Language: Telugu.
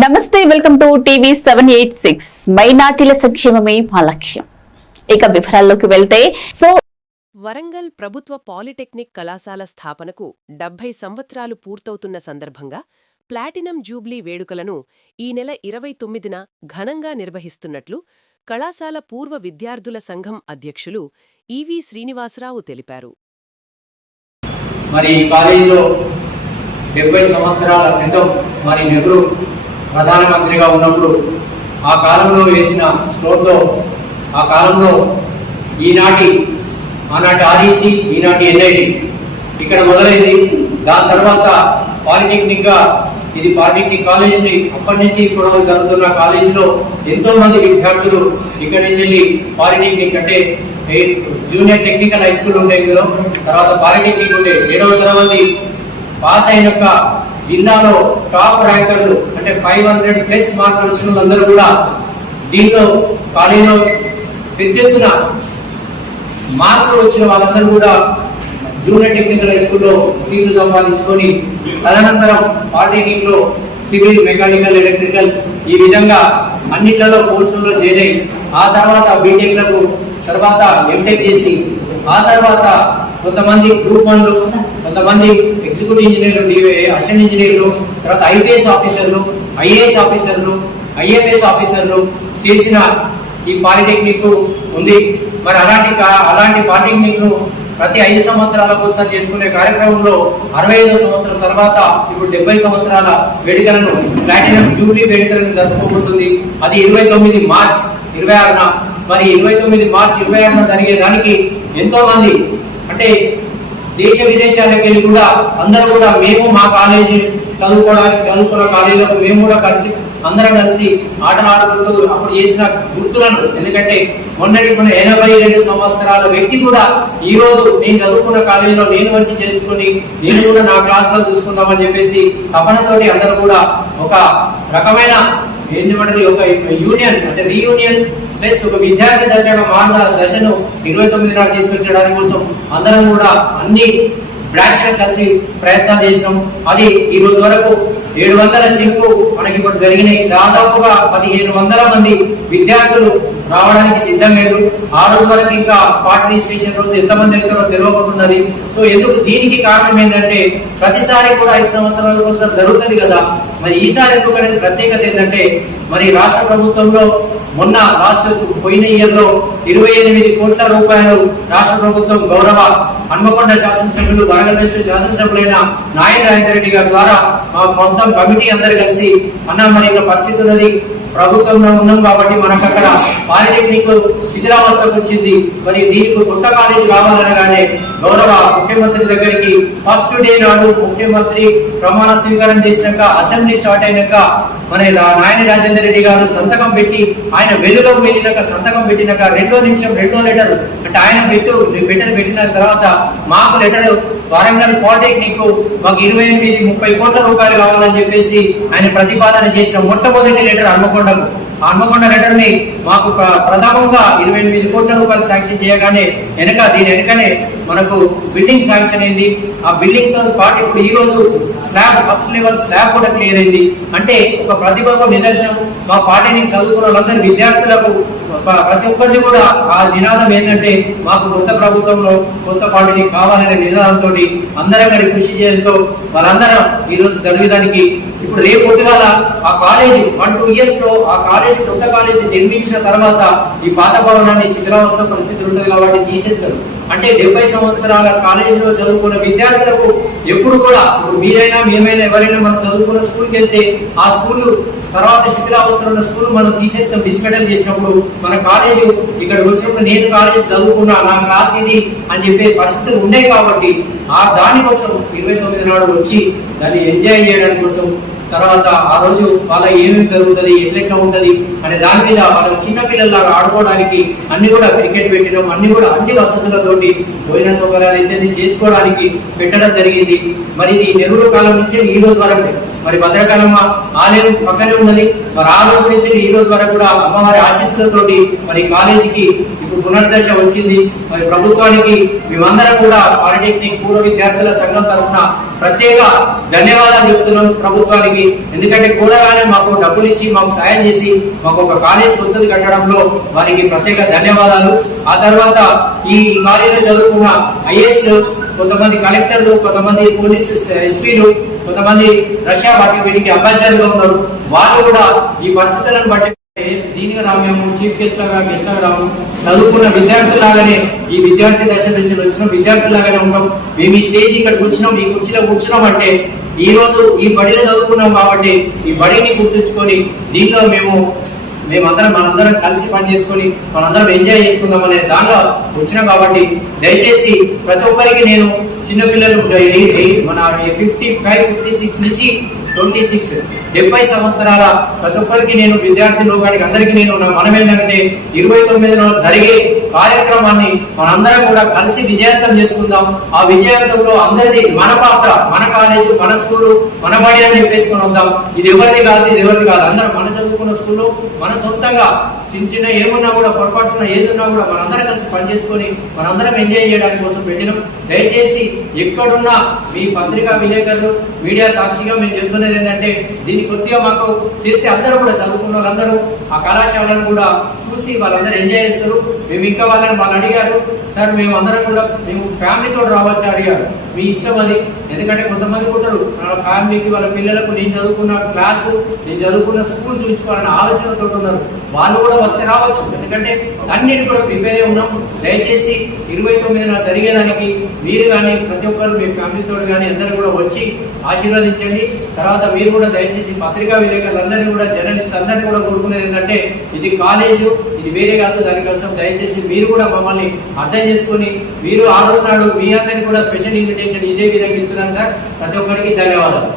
నమస్తే, వెల్కమ్ టు టీవీ 786. మైనార్టీల సంక్షేమమే మా లక్ష్యం. ఇక వివరాల్లోకి వెళ్తే వరంగల్ ప్రభుత్వ పాలిటెక్నిక్ కళాశాల స్థాపనకు 70 సంవత్సరాలు పూర్తవుతున్న సందర్భంగా ప్లాటినం జూబ్లీ వేడుకలను ఈ నెల 29న ఘనంగా నిర్వహిస్తున్నట్లు కళాశాల పూర్వ విద్యార్థుల సంఘం అధ్యక్షులు ఈవి శ్రీనివాసరావు తెలిపారు. మరి కాలేజీలో 70 సంవత్సరాల క్రితం మరి నెహ్రూ ప్రధానమంత్రిగా ఉన్నప్పుడు ఆ కాలంలో వేసిన స్టోర్తో ఆ కాలంలో ఆనాటి ఆర్ఈసి, ఈనాటి ఎన్ఐటి ఇక్కడ మొదలైంది. దాని తర్వాత పాలిటెక్నిక్ గా ఇది పాలిటెక్నిక్ కాలేజీని అప్పటి నుంచి ఇప్పుడు జరుగుతున్న కాలేజీలో ఎంతో మంది విద్యార్థులు ఇక్కడి నుంచి వెళ్ళి పాలిటెక్నిక్ అంటే జూనియర్ టెక్నికల్ హై స్కూల్ ఉండే ఇందులో, తర్వాత పాలిటెక్నిక్ ఉండే 7వ తరగతి పాస్ అయినాక జిల్లాలో టాప్ ర్యాంకర్లు అంటే 500+ మార్కులు వచ్చిన వాళ్ళందరూ కూడా దీంట్లో కాలేజీలో పెద్ద ఎత్తున మార్కులు వచ్చిన వాళ్ళందరూ కూడా జూనియర్ టెక్నికల్ హై స్కూల్లో సీట్లు సంపాదించుకొని తదనంతరం పాలిటెక్నిక్ లో సివిల్, మెకానికల్, ఎలక్ట్రికల్ ఈ విధంగా అన్నిట్లలో కోర్సుల్లో చేరి ఆ తర్వాత బీటెక్లకు తర్వాత ఎంటెక్ చేసి ఆ తర్వాత కొంతమంది గ్రూప్ 1లు, కొంతమంది ఎగ్జిక్యూటివ్ ఇంజనీర్లు, అసిస్టెంట్ ఇంజనీర్లు, తర్వాత ఐపీఎస్ ఆఫీసర్లు, ఐఏఎస్ ఆఫీసర్లు, ఐఎఫ్ఎస్ ఆఫీసర్లు చేసిన ఈ పాలిటెక్నిక్ ఉంది. మరి అలాంటి పాలిటెక్నిక్ ను ప్రతి 5 సంవత్సరాలకు ఒకసారి చేసుకునే కార్యక్రమంలో 65వ సంవత్సరం తర్వాత ఇప్పుడు 70 సంవత్సరాల వేడుకలను ప్లాటినం జూబ్లీ వేడుకలను జరుపుకోబోతుంది. అది 29 మార్చ్ 26న. మరి 29 మార్చ్ 26న జరిగేదానికి ఎంతో మంది అంటే దేశ విదేశాలకు వెళ్ళి కూడా అందరూ కూడా మేము మా కాలేజీ చదువుకున్న కాలేజీలకు మేము కూడా అందరం కలిసి ఆటలు ఆడుకుంటూ అప్పుడు చేసిన గుర్తులను, ఎందుకంటే మన 82 సంవత్సరాల వ్యక్తి కూడా ఈ రోజు నేను చదువుకున్న కాలేజీలో నేను వచ్చి చేసుకుని నేను కూడా నా క్లాస్ లో చూసుకుంటామని చెప్పేసి తపనతోటి అందరూ కూడా ఒక రకమైన ఏంటంటే ఒక యూనియన్ అంటే రీయూనియన్ ప్లస్ ఒక విద్యార్థి దశను 29 నాడు తీసుకొచ్చడానికి కోసం అందరం కూడా అన్ని బ్రాంచ్ కలిసి ప్రయత్నాలు చేసినాం. అది ఈ రోజు వరకు 700 చిరుకు మనకి ఇప్పుడు జరిగినాయి. దాదాపుగా 1500 మంది విద్యార్థులు రావడానికి సిద్ధమయ్యారు. ఆ రోజు వరకు ఇంకా స్పాట్ రిజిస్ట్రేషన్ రోజు ఎంతమంది అవుతారో తెలియకుంటున్నది. సో ఎందుకు దీనికి కారణం ఏంటంటే ప్రతిసారి కూడా 5 సంవత్సరాల కోసం జరుగుతుంది కదా, మరి ఈసారి ఎందుకు అనేది ప్రత్యేకత ఏంటంటే మరి రాష్ట్ర ప్రభుత్వంలో మొన్న పోయిన ఇయర్ లో 28 కోట్ల రూపాయలు రాష్ట్ర ప్రభుత్వం గౌరవ హన్మకొండ శాసనసభ్యులు, వరంగల్ డిస్ట్రిక్ట్ శాసనసభ్యులైన నాయన రాజేందర్ రెడ్డి గారి ద్వారా మా మొత్తం కమిటీ అందరు కలిసి అన్న మరి ఇట్లా పరిస్థితి ఉన్నది, ప్రభుత్వంలో ఉన్నాం కాబట్టి మనకు అక్కడ పాలిటెక్నిక్ శిథిలావస్థకు వచ్చింది, మరి దీనికి కొత్త కాలేజీ రావాలనగానే గౌరవ ముఖ్యమంత్రి దగ్గరికి ఫస్ట్ డే నాడు ముఖ్యమంత్రి ప్రమాణ స్వీకారం చేసినాక అసెంబ్లీ స్టార్ట్ అయినాక మన నాయన రాజేందర్ రెడ్డి గారు సంతకం పెట్టి ఆయన వెలుగులోకి వెళ్ళినాక సంతకం పెట్టినాక రెండో లెటర్ అంటే ఆయన పెట్టిన తర్వాత మాకు లెటర్ వరంగల్ పాలిటెక్నిక్ మాకు 28-30 కోట్ల రూపాయలు కావాలని చెప్పేసి ఆయన ప్రతిపాదన చేసిన మొట్టమొదటి లెటర్ హన్మకొండ లెటర్ ని మాకు ప్రథమంగా 28 కోట్ల రూపాయలు శాంక్షన్ చేయగానే దీని వెనకనే మనకు బిల్డింగ్ శాంక్షన్ అయింది. ఆ బిల్డింగ్ తో పాటు ఇప్పుడు ఈ రోజు స్లాబ్, ఫస్ట్ లెవెల్ స్లాబ్ కూడా క్లియర్ అయింది. అంటే ఒక ప్రతిభకు నిదర్శనం. మా పార్టీని చదువుకున్న వాళ్ళందరూ విద్యార్థులకు ప్రతి ఒక్కరిది కూడా ఆ నినాదం ఏంటంటే మాకు కొత్త ప్రభుత్వంలో కొత్త పార్టీని కావాలనే నినాదంతో అందరం కలిసి కృషి చేయడంతో వాళ్ళందరం ఈ రోజు జరిగేదానికి ఇప్పుడు రేపు పొద్దుగాల ఆ కాలేజీ 1-2 years లో ఆ కాలేజీ కొత్త కాలేజీ నిర్మించిన తర్వాత ఈ పాత భవనాన్ని శిథిలావస్థ పరిస్థితి ఉంటుంది కాబట్టి తీసేస్తారు. అంటే 70 సంవత్సరాల కాలేజీలో చదువుకున్న విద్యార్థులకు ఎప్పుడు కూడా మీరైనా మేమైనా ఎవరైనా మనం చదువుకున్న స్కూల్కి వెళ్తే ఆ స్కూల్ తర్వాత శిథిలావస్థలో ఉన్న స్కూల్ మనం తీసేస్తాం, డిస్మెంటల్ చేసినప్పుడు మన కాలేజీ ఇక్కడికి వచ్చినప్పుడు నేను కాలేజీ చదువుకున్నా నా క్లాస్ ఇది అని చెప్పే పరిస్థితులు ఉన్నాయి కాబట్టి దానికోసం 29 నాడు వచ్చి దాన్ని ఎంజాయ్ చేయడానికి కోసం తర్వాత ఆ రోజు వాళ్ళ ఏమేమి జరుగుతుంది, ఎట్లెట్లా ఉంటది అనే దాని మీద వాళ్ళ చిన్న పిల్లల్లాగా ఆడుకోవడానికి అన్ని కూడా క్రికెట్ పెట్టడం, అన్ని వసతులతోటి భోజన సౌకర్యాలు ఇత్యాది చేసుకోవడానికి పెట్టడం జరిగింది. మరి ఇది నెహ్రూ కాలం నుంచి ఈ రోజు వరకు మరి భద్రకాళమ్మ ఆలయం పక్కనే ఉన్నది. మరి ఆ రోజు నుంచి ఈ రోజు వరకు కూడా అమ్మవారి ఆశీస్సులతోటి మరి కాలేజీకి ఇప్పుడు పునర్దశ వచ్చింది. మరి ప్రభుత్వానికి మేమందరం కూడా పాలిటెక్నిక్ పూర్వ విద్యార్థుల సంఘం తరఫున ప్రత్యేక ధన్యవాదాలు చెప్తున్నాం ప్రభుత్వానికి. ఎందుకంటే కూడగానే మాకు డబ్బులు ఇచ్చి మాకు సాయం చేసి మాకు ఒక కాలేజ్ కొత్తది కట్టడంలో వారికి ప్రత్యేక ధన్యవాదాలు. ఆ తర్వాత ఈ కాలేజీలో చదువుకున్న ఐఏఎస్, కొంతమంది కలెక్టర్లు, కొంతమంది పోలీసు ఎస్పీలు, కొంతమంది రష్యా వాటి వీటికి అంబాసిడర్గా ఉన్నారు. వాళ్ళు కూడా ఈ పరిస్థితులను బట్టి దీనిగా రాము, మేము చీఫ్ గెస్ట్ రాము, చదువుకున్న విద్యార్థులాగానే ఈ విద్యార్థి దశ నుంచి వచ్చిన విద్యార్థులాగానే ఉంటాం. మేము ఈ స్టేజ్ ఇక్కడ కూర్చున్నాం, ఈ కుర్చీలో కూర్చున్నాం అంటే ఈ రోజు ఈ బడిలో చదువుకున్నాం కాబట్టి ఈ బడిని గుర్తుంచుకొని దీనిలో మనందరం కలిసి పని చేసుకొని మనందరం ఎంజాయ్ చేసుకుందాం అనే దానిలో వచ్చినాం. కాబట్టి దయచేసి ప్రతి ఒక్కరికి నేను చిన్నపిల్లలు మన 55, 56 నుంచి 26, 70 సంవత్సరాల ప్రతి ఒక్కరికి నేను విద్యార్థులు వారికి అందరికీ నేను మనం ఏంటంటే 29న జరిగే కార్యక్రమాన్ని మనందరం కూడా కలిసి విజయవంతం చేసుకుందాం. ఆ విజయవంతంలో అందరిది మన పాత్ర, మన కాలేజు, మన స్కూలు, మన బడి అని చెప్పేసుకొని వద్దాం. ఇది ఎవరిది కాదు, ఇది ఎవరిది కాదు, అందరం మన చదువుకున్న స్కూల్లో మన సొంతంగా చిన్న ఏమున్నా కూడా పొరపాటున ఏదున్నా కూడా మనందరం కలిసి పనిచేసుకొని మనందరం ఎంజాయ్ చేయడానికి కోసం పెట్టినాం. దయచేసి ఎక్కడున్నా మీ పత్రికా విలేకరులు, మీడియా సాక్షిగా మేము చెప్తున్నది ఏంటంటే దీన్ని కొద్దిగా మాకు చేస్తే అందరూ కూడా చదువుకున్న వాళ్ళందరూ ఆ కళాశాలను కూడా చూసి వాళ్ళందరూ ఎంజాయ్ చేస్తారు. మేము ఇంకా వాళ్ళు అడిగారు, సార్ మేము అందరం కూడా మేము ఫ్యామిలీతో రావచ్చు అడిగారు. మీ ఇష్టం అది. ఎందుకంటే కొంతమంది ఉంటారు వాళ్ళ ఫ్యామిలీకి వాళ్ళ పిల్లలకు నేను చదువుకున్న క్లాస్, నేను చదువుకున్న స్కూల్ చూపించుకోవాలన్న ఆలోచనతో ఉన్నారు. వాళ్ళు కూడా వస్తే రావచ్చు. ఎందుకంటే అన్నిటి కూడా ప్రిపేర్ అయి ఉన్నాం. దయచేసి 29న జరిగేదానికి మీరు కానీ ప్రతి ఒక్కరు మీ ఫ్యామిలీతో కానీ అందరూ కూడా వచ్చి ఆశీర్వదించండి. తర్వాత మీరు కూడా దయచేసి పత్రికా విలేకరులందరినీ కూడా జర్నలిస్ట్ అందరినీ కూడా కోరుకునేది ఏంటంటే ఇది కాలేజు, ఇది వేరే కాదు. దానికోసం దయచేసి మీరు కూడా మమ్మల్ని అర్థం చేసుకొని మీరు ఆ రోజు నాడు మీ అందరికీ కూడా స్పెషల్ ఇన్విటేషన్ ఇదే విధంగా ఇస్తున్నాను సార్. ప్రతి ఒక్కరికి ధన్యవాదాలు.